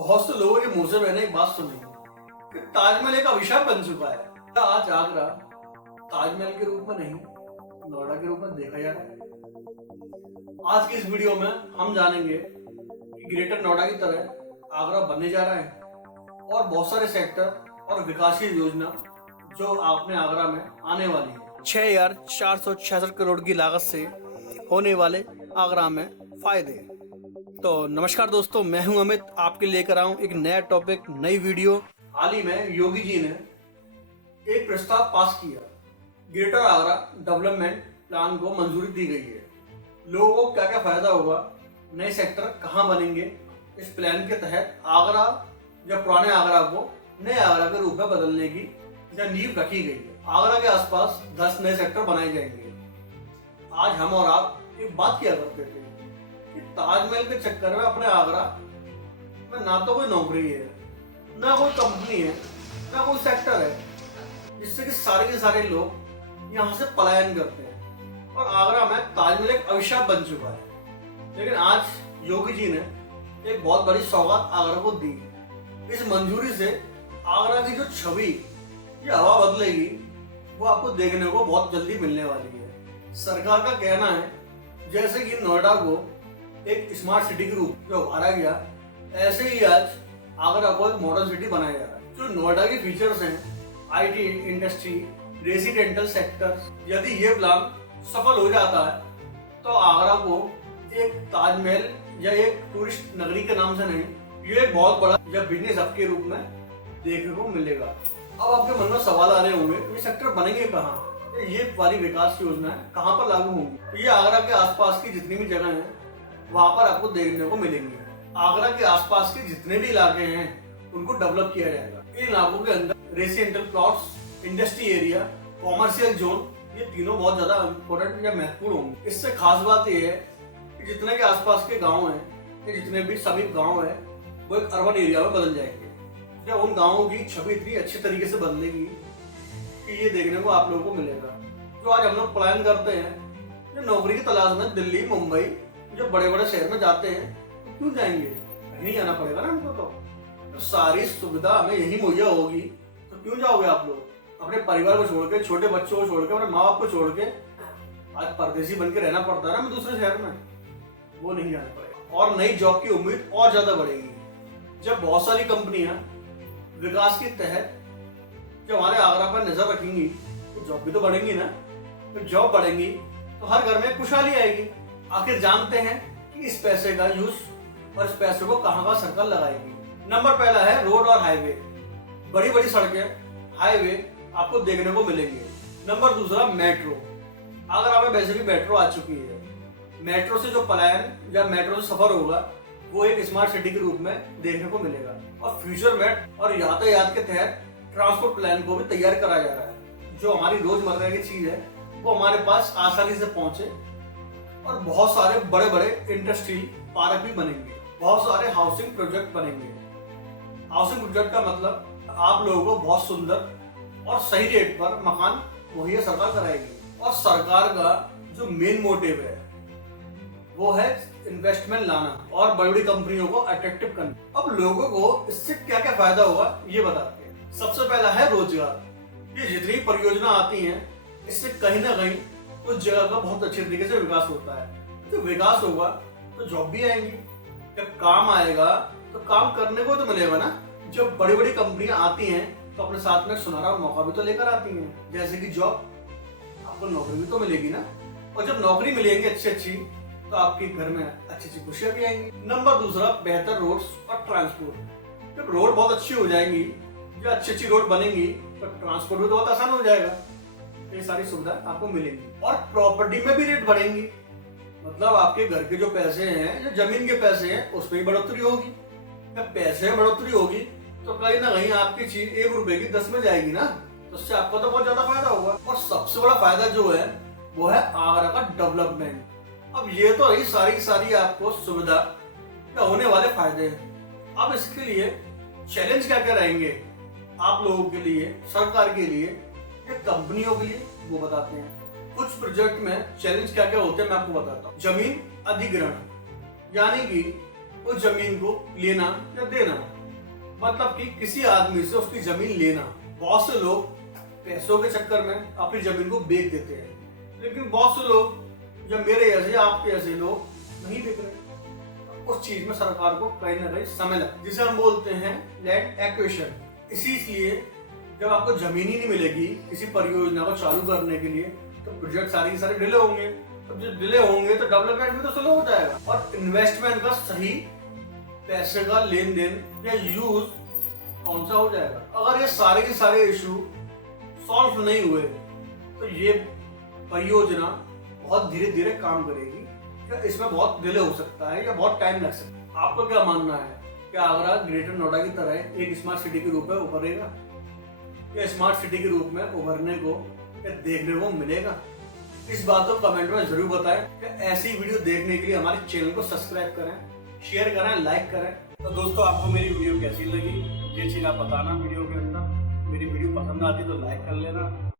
बहुत से लोगों के मुंह से मैंने एक बात सुनी कि ताजमहल एक अभिशाप बन चुका है। आज आगरा ताजमहल के रूप में नहीं, नोएडा के रूप में देखा जा रहा है। आज की इस वीडियो में हम जानेंगे कि ग्रेटर नोएडा की तरह आगरा बनने जा रहा है और बहुत सारे सेक्टर और विकासीय योजना जो आपने आगरा में आने वाली है। 6,466 करोड़ की लागत से होने वाले आगरा में फायदे। तो नमस्कार दोस्तों, मैं हूं अमित, आपके लेकर आऊं एक नया टॉपिक, नई वीडियो। हाल ही में योगी जी ने एक प्रस्ताव पास किया, ग्रेटर आगरा डेवलपमेंट प्लान को मंजूरी दी गई है। लोगों को क्या क्या फायदा होगा, नए सेक्टर कहां बनेंगे, इस प्लान के तहत आगरा या पुराने आगरा को नए आगरा के रूप में बदलने की नींव रखी गई है। आगरा के आसपास 10 नए सेक्टर बनाए जाएंगे। आज हम और आप एक बात किया करते थे कि ताजमहल के चक्कर में अपने आगरा में ना तो कोई नौकरी है, ना कोई कंपनी है, ना कोई सेक्टर है, जिससे कि सारे के सारे लोग यहाँ से पलायन करते हैं और आगरा में ताजमहल एक अभिशाप बन चुका है। लेकिन आज योगी जी ने एक बहुत बड़ी सौगात आगरा को दी। इस मंजूरी से आगरा की जो छवि या हवा बदलेगी, वो आपको देखने को बहुत जल्दी मिलने वाली है। सरकार का कहना है जैसे कि नोएडा को एक स्मार्ट सिटी के रूप में उभारा गया, ऐसे ही आज आगरा को एक मॉडर्न सिटी बनाया जा रहा है। जो नोएडा के फीचर्स हैं, आईटी इंडस्ट्री, रेजिडेंटल सेक्टर, यदि ये प्लान सफल हो जाता है तो आगरा को एक ताजमहल या एक टूरिस्ट नगरी के नाम से नहीं, ये एक बहुत बड़ा या बिजनेस हब के रूप में देखने को मिलेगा। अब आपके मन में सवाल आ रहे होंगे, ये सेक्टर बनेंगे कहाँ, ये वाली विकास योजना कहाँ पर लागू होंगी। ये आगरा के आसपास की जितनी भी जगह हैं वहां पर आपको देखने को मिलेंगी। आगरा के आसपास के जितने भी इलाके हैं उनको डेवलप किया जाएगा। इन इलाकों के अंदर residential plots, industry area, commercial zone, ये तीनों बहुत ज्यादा इम्पोर्टेंट या महत्वपूर्ण होंगे। इससे खास बात यह है कि जितने के आसपास के गाँव हैं, जितने भी सभी गाँव है, वो एक अर्बन एरिया में बदल जाएंगे। या उन गाँवों की छवि इतनी अच्छी तरीके से बदलेगी कि ये देखने को आप लोगों को मिलेगा। जो आज हम लोग प्लान करते हैं, जो नौकरी की तलाश में दिल्ली, मुंबई, जो बड़े बड़े शहर में जाते हैं, तो क्यों जाएंगे, कहीं जाना पड़ेगा ना हमको। तो सारी सुविधा हमें यही मुहैया होगी, तो क्यों जाओगे आप लोग अपने परिवार को छोड़ के, छोटे बच्चों को छोड़ के, अपने माँ बाप को छोड़ के। आज परदेसी बन के रहना पड़ता है ना हमें दूसरे शहर में, वो नहीं जाना पड़ेगा और नई जॉब की उम्मीद और ज्यादा बढ़ेगी। जब बहुत सारी कंपनियां विकास के तहत जब हमारे आगरा पर नजर रखेंगी तो जॉब भी तो बढ़ेंगी ना। तो जॉब बढ़ेंगी तो हर घर में खुशहाली आएगी। आखिर जानते हैं कि इस पैसे का यूज और इस पैसे को कहां सरकार लगाएगी। नंबर पहला है रोड और हाईवे। बड़ी बड़ी सड़कें, हाईवे आपको देखने को मिलेंगे। नंबर दूसरा मेट्रो। आगरा में वैसे भी मेट्रो आ चुकी है। मेट्रो से जो पलायन या मेट्रो से सफर होगा वो एक स्मार्ट सिटी के रूप में देखने को मिलेगा। और फ्यूचर में और यातायात के तहत ट्रांसपोर्ट प्लान को भी तैयार करा जा रहा है। जो हमारी रोजमर्रा की चीज है वो हमारे पास आसानी से पहुंचे और बहुत सारे बड़े बड़े इंडस्ट्रियल पार्क भी बनेंगे, बहुत सारे हाउसिंग प्रोजेक्ट बनेंगे। हाउसिंग प्रोजेक्ट का मतलब आप लोगों को बहुत सुंदर और सही रेट पर मकान मुहैया सरकार कराएगी। और सरकार का जो मेन मोटिव है वो है इन्वेस्टमेंट लाना और बड़ी बड़ी कंपनियों को अट्रैक्टिव करना। अब लोगों को इससे क्या क्या फायदा होगा ये बताते हैं। सबसे पहला है रोजगार। ये जितनी परियोजना आती हैं इससे कहीं ना कहीं उस जगह का बहुत अच्छे तरीके से विकास होता है। तो विकास होगा तो जॉब भी आएंगी। जब काम आएगा तो काम करने को तो मिलेगा ना। जब बड़ी बड़ी कंपनियां आती हैं तो अपने साथ में सुनहरा मौका भी तो लेकर आती हैं, जैसे कि जॉब, आपको नौकरी भी तो मिलेगी ना। और जब नौकरी मिलेगी अच्छी तो आपके घर में अच्छी खुशियां भी आएंगी। नंबर दूसरा, बेहतर रोड्स और ट्रांसपोर्ट। जब रोड बहुत अच्छी हो जाएंगी या अच्छी रोड बनेंगी तो ट्रांसपोर्ट भी तो बहुत आसान हो जाएगा। ये सारी सुविधा आपको मिलेंगी। और प्रॉपर्टी में भी रेट बढ़ेंगी, मतलब आपके घर के जो पैसे हैं, जो जमीन के पैसे हैं, उसमें भी बढ़ोतरी होगी। जब पैसे में बढ़ोतरी होगी तो कहीं ना कहीं आपकी चीज 1 रुपए की 10 में जाएगी ना, तो उससे आपको तो बहुत ज्यादा फायदा होगा। और सबसे बड़ा फायदा जो है वो है आगरा का डेवलपमेंट। अब ये तो रही सारी आपको सुविधा या होने वाले फायदे हैं। अब इसके लिए चैलेंज क्या क्या रहेंगे आप लोगों के लिए, सरकार के लिए या कंपनियों के लिए, वो बताते हैं। कुछ प्रोजेक्ट में चैलेंज क्या क्या होते हैं मैं आपको बताता हूँ। जमीन अधिग्रहण, यानी कि उस जमीन को लेना या देना, मतलब कि किसी आदमी से उसकी जमीन लेना। बहुत से लोग पैसों के चक्कर में अपनी जमीन को बेच देते हैं, लेकिन बहुत से लोग, या मेरे जैसे आपके जैसे लोग, नहीं बेच रहे। उस चीज में सरकार को कहीं ना कहीं समय लगता है, जिसे हम बोलते हैं लैंड एक्विजिशन। इसीलिए जब आपको जमीन ही नहीं मिलेगी किसी परियोजना को चालू करने के लिए, तो प्रोजेक्ट सारे के सारे डिले होंगे। तो जो डिले होंगे तो डेवलपमेंट भी तो स्लो हो जाएगा, और इन्वेस्टमेंट का सही पैसे का लेन देन या यूज कौन सा हो जाएगा। अगर ये सारे के सारे इशू सॉल्व नहीं हुए तो ये परियोजना बहुत धीरे धीरे काम करेगी, या इसमें बहुत डिले हो सकता है या बहुत टाइम लग सकता है। आपको क्या मानना है, क्या आगरा ग्रेटर नोएडा की तरह एक स्मार्ट सिटी के रूप में उभरेगा, या स्मार्ट सिटी के रूप में उभरने को या देखने को मिलेगा? इस बात को कमेंट में जरूर बताएं। कि ऐसी वीडियो देखने के लिए हमारे चैनल को सब्सक्राइब करें, शेयर करें, लाइक करें। तो दोस्तों, आपको मेरी वीडियो कैसी लगी ये चीज आप बताना वीडियो के अंदर। मेरी वीडियो पसंद आती तो लाइक कर लेना।